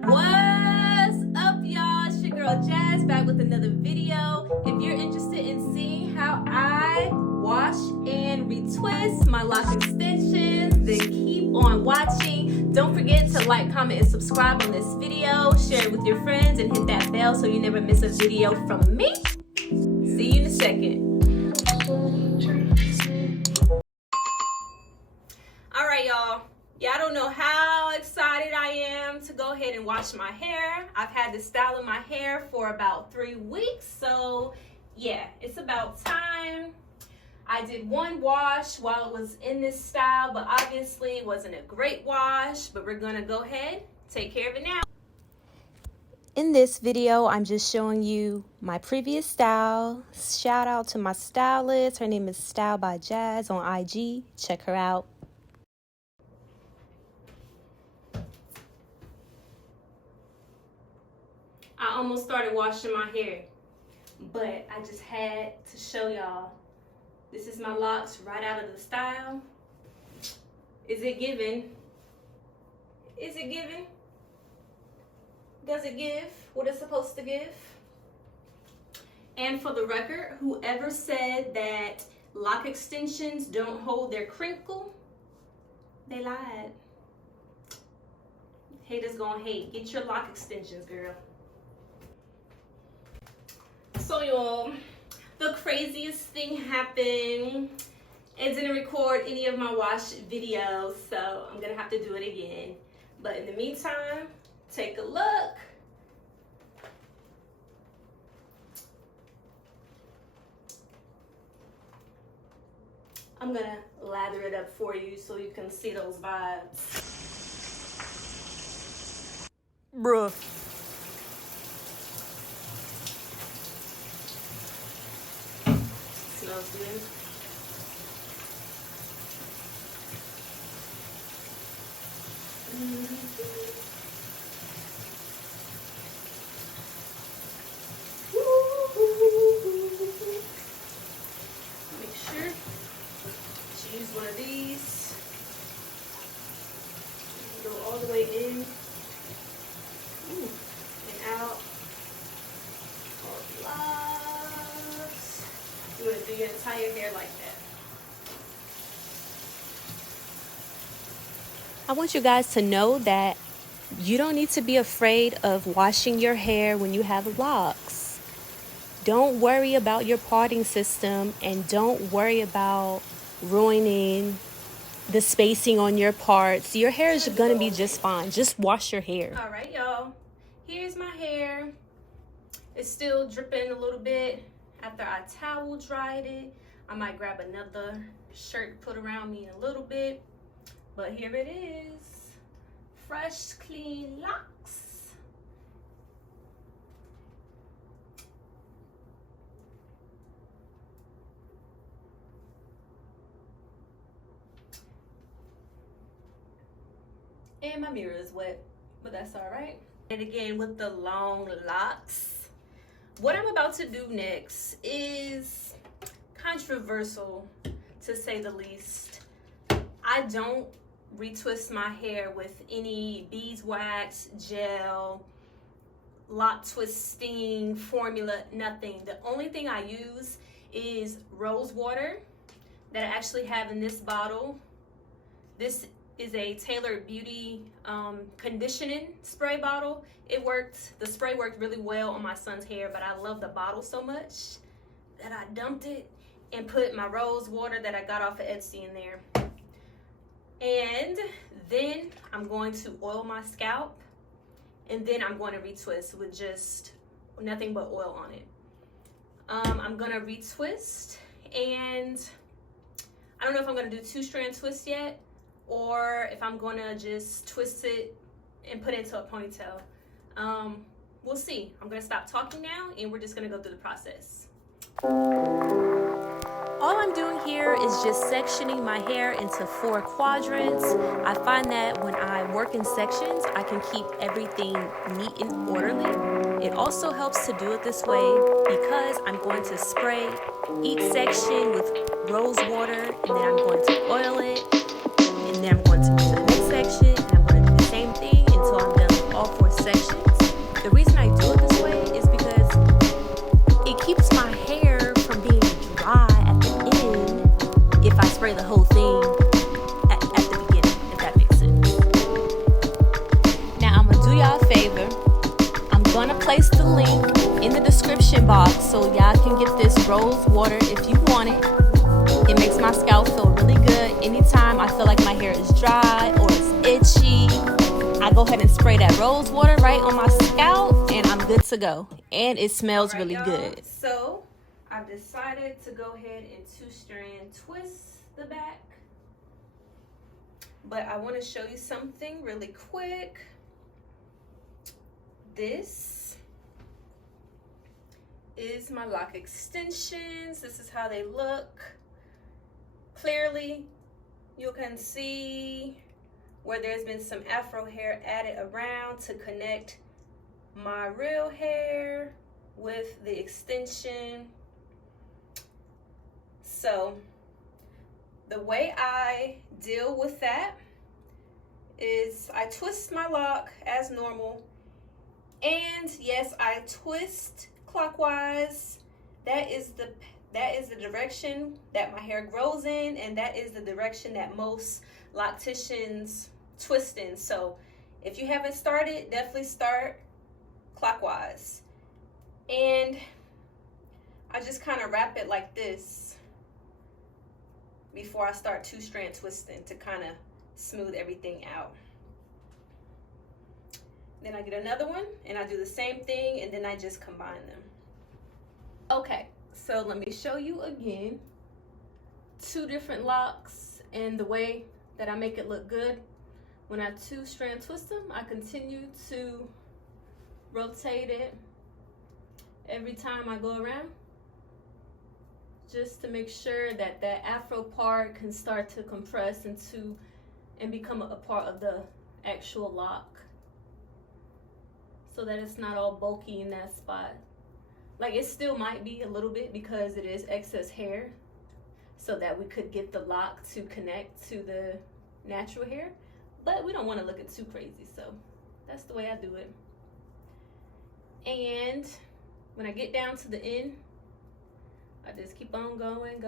What's up, y'all? It's your girl Jazz back with another video. If you're interested in seeing how I wash and retwist my lock extensions, then keep on watching. Don't forget to like, comment, and subscribe on this video. Share it with your friends and hit that bell so you never miss a video from me. See you in a second. All right, y'all. Yeah, I don't know how excited I am to go ahead and wash my hair. I've had this style in my hair for about 3 weeks. So yeah, it's about time. I did one wash while it was in this style, but obviously it wasn't a great wash, but we're gonna go ahead, take care of it now. In this video, I'm just showing you my previous style. Shout out to my stylist. Her name is Style by Jazz on IG. Check her out. I almost started washing my hair, but I just had to show y'all. This is my locks right out of the style. Is it giving? Is it giving? Does it give what it's supposed to give? And for the record, whoever said that lock extensions don't hold their crinkle, they lied. Haters gonna hate. Get your lock extensions, girl. So y'all, the craziest thing happened. It didn't record any of my wash videos, so I'm gonna have to do it again. But in the meantime, take a look. I'm gonna lather it up for you so you can see those vibes. Bruh. Smells good. Make sure to use one of these. Go all the way in and out. All the locks. You want to do your entire hair like that. I want you guys to know that you don't need to be afraid of washing your hair when you have locks. Don't worry about your parting system and don't worry about ruining the spacing on your parts. Your hair is going to be just fine. Just wash your hair. All right, y'all. Here's my hair. It's still dripping a little bit. After I towel dried it, I might grab another shirt to put around me in a little bit. But here it is. Fresh, clean locks. And my mirror is wet, but that's all right. And again, with the long locks, what I'm about to do next is controversial, to say the least. I don't retwist my hair with any beeswax, gel, lock twisting formula, nothing. The only thing I use is rose water that I actually have in this bottle. This is a Tailored Beauty conditioning spray bottle. It worked, the spray worked really well on my son's hair, but I love the bottle so much that I dumped it and put my rose water that I got off of Etsy in there. And then I'm going to oil my scalp, and then I'm going to retwist with just nothing but oil on it. I'm gonna retwist, and I don't know if I'm gonna do 2-strand twist yet, or if I'm gonna just twist it and put it into a ponytail. We'll see. I'm gonna stop talking now, and we're just gonna go through the process. All I'm doing here is just sectioning my hair into 4 quadrants. I find that when I work in sections, I can keep everything neat and orderly. It also helps to do it this way because I'm going to spray each section with rose water, and then I'm going to oil it, and then I'm going to go to the next section, and I'm going to do the same thing until I'm done with all 4 sections. favor. I'm gonna place the link in the description box so y'all can get this rose water if you want it. It makes my scalp feel really good. Anytime I feel like my hair is dry or it's itchy, I go ahead and spray that rose water right on my scalp and I'm good to go. And it smells really good. So I've decided to go ahead and 2-strand twist the back. But I want to show you something really quick. This is my lock extensions. This is how they look. Clearly, you can see where there's been some afro hair added around to connect my real hair with the extension. So the way I deal with that is I twist my lock as normal. And yes, I twist clockwise. That is the direction that my hair grows in, and that is the direction that most locticians twist in. So if you haven't started, definitely start clockwise. And I just kind of wrap it like this before I start 2-strand twisting to kind of smooth everything out. Then I get another one and I do the same thing, and then I just combine them. Okay, so let me show you again 2 different locks and the way that I make it look good. When I 2-strand twist them, I continue to rotate it every time I go around, just to make sure that that afro part can start to compress into and become a part of the actual lock, so that it's not all bulky in that spot. Like, it still might be a little bit because it is excess hair, so that we could get the lock to connect to the natural hair, but we don't want to look it too crazy, so that's the way I do it. And when I get down to the end, I just keep on going.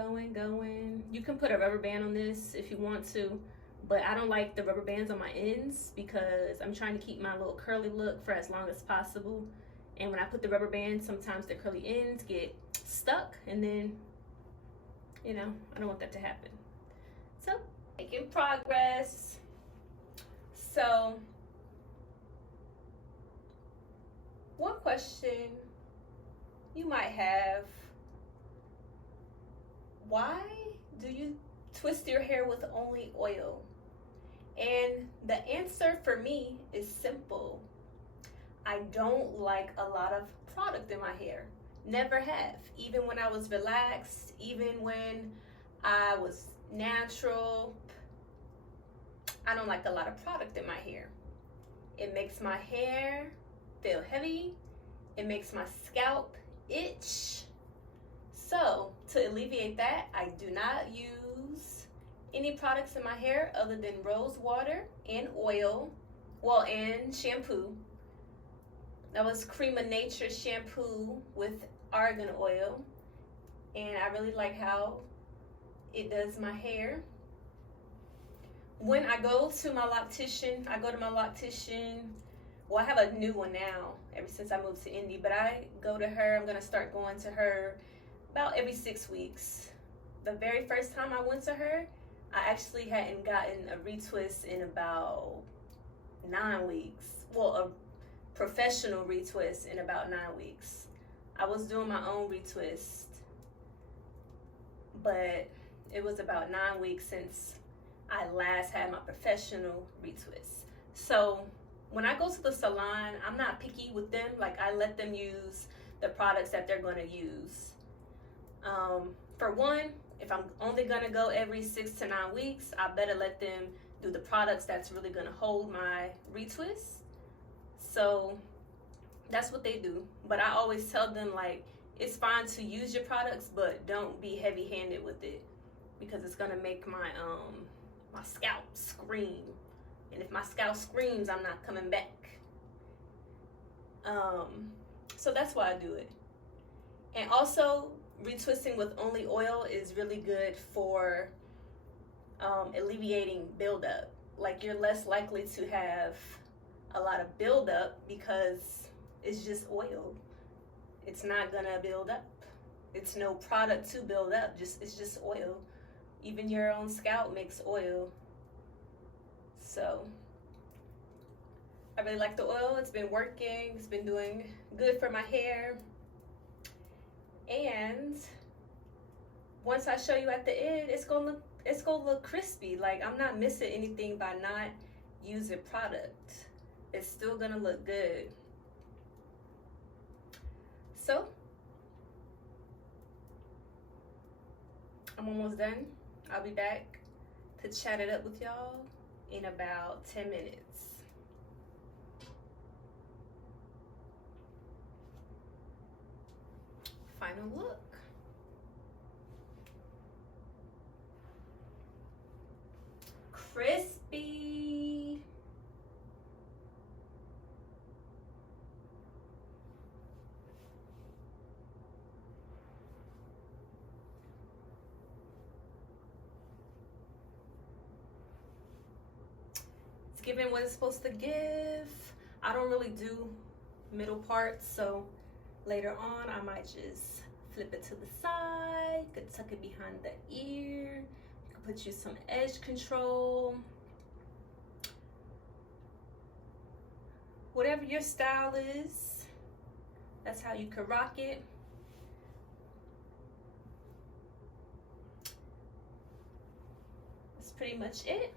You can put a rubber band on this if you want to, but I don't like the rubber bands on my ends because I'm trying to keep my little curly look for as long as possible. And when I put the rubber band, sometimes the curly ends get stuck, and then, you know, I don't want that to happen. So, making progress. So, one question you might have: why do you twist your hair with only oil? And the answer for me is simple. I don't like a lot of product in my hair. Never have. Even when I was relaxed, even when I was natural, I don't like a lot of product in my hair. It makes my hair feel heavy. It makes my scalp itch. So to alleviate that, I do not use any products in my hair other than rose water and oil, and shampoo. That was Cream of Nature shampoo with argan oil, and I really like how it does my hair. When I go to my loctician, well, I have a new one now ever since I moved to Indy, but I go to her. I'm gonna start going to her about every 6 weeks. The very first time I went to her, I actually hadn't gotten a retwist in about 9 weeks. Well, a professional retwist in about 9 weeks. I was doing my own retwist, but it was about 9 weeks since I last had my professional retwist. So when I go to the salon, I'm not picky with them. Like, I let them use the products that they're going to use. For one, if I'm only going to go every 6 to 9 weeks, I better let them do the products that's really going to hold my retwist. So that's what they do. But I always tell them, like, it's fine to use your products, but don't be heavy-handed with it, because it's going to make my my scalp scream. And if my scalp screams, I'm not coming back. So that's why I do it. And also, retwisting with only oil is really good for alleviating buildup. Like, you're less likely to have a lot of buildup because it's just oil. It's not gonna build up. It's no product to build up. It's just oil. Even your own scalp makes oil. So I really like the oil. It's been working. It's been doing good for my hair. And once I show you at the end, it's gonna look crispy. Like, I'm not missing anything by not using product. It's still gonna look good. So I'm almost done. I'll be back to chat it up with y'all in about 10 minutes. Final look. Crispy. It's giving what it's supposed to give. I don't really do middle parts, so later on I might just flip it to the side, could tuck it behind the ear, put you some edge control. Whatever your style is, that's how you can rock it. That's pretty much it.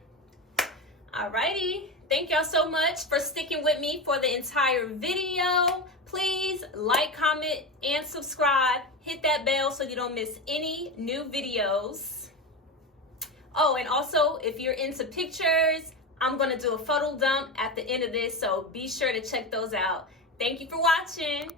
Alrighty, thank y'all so much for sticking with me for the entire video. Please like, comment, and subscribe. Hit that bell so you don't miss any new videos. Oh, and also, if you're into pictures, I'm going to do a photo dump at the end of this, so be sure to check those out. Thank you for watching.